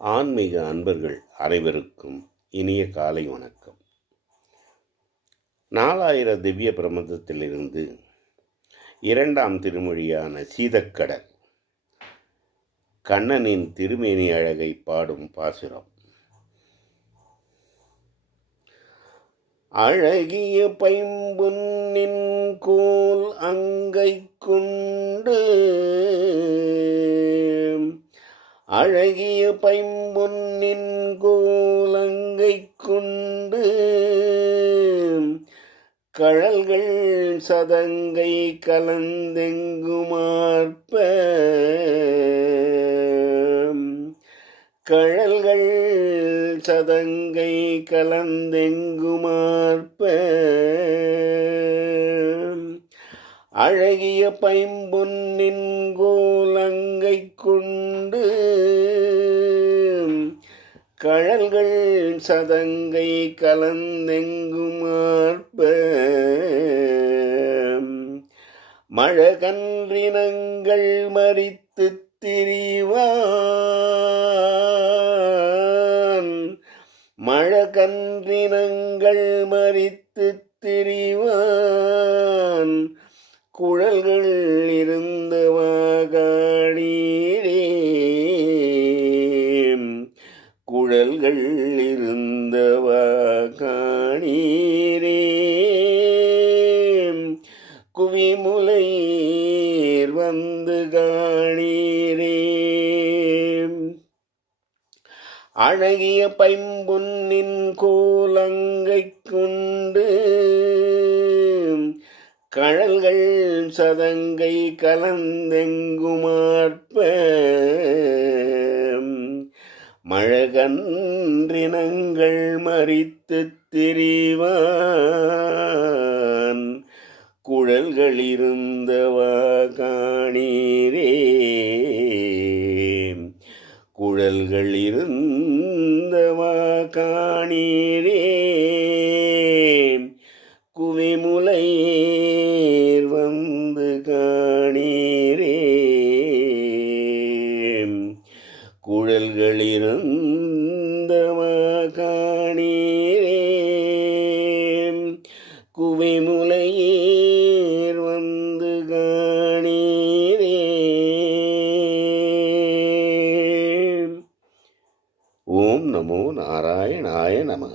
ஆன்மீக அன்பர்கள் அனைவருக்கும் இனிய காலை வணக்கம். நாலாயிர திவ்ய பிரபந்தத்திலிருந்து இரண்டாம் திருமொழியான சீதக்கடல் கண்ணனின் திருமேனி அழகை பாடும் பாசுரம். அழகிய பைம்புன்னின் கோல் அங்கை கொண்டு அழகிய பைம்பொன்னின் கோலங்கை கொண்டு கழல்கள் சதங்கை கலந்தெங்குமார்ப்ப. கழல்கள் சதங்கை கலந்தெங்குமார்ப்ப. அழகிய பைம்பொன்னின் கோலங்கை கொண்டு கழல்கள் சதங்கை கலந்தெங்குமார்ப்ப மழகன்றினங்கள் மறித்து திரிவான். மழகன்றினங்கள் மறித்து திரிவான். குழல்கள் இருந்த வாகாடீரே குழல்கள் இருந்த வாகாணீரே குவிமுலையீர் வந்து காணீரே அழகிய பைம்பொன்னின் கோலங்கை கொண்டு கழல்கள் சதங்கை கலந்தெங்குமார்ப்ப மழகன்றினங்கள் மறித்து திரிவான். குழல்கள் இருந்தவா காணீரே? குழல்கள் இருந்தவா காணீரே? வந்து காணீரே குழல்களிருந்தமா காணீரே குவிமுலையீர் வந்து காணீரே ஓம் நமோ நாராயணாய நமக.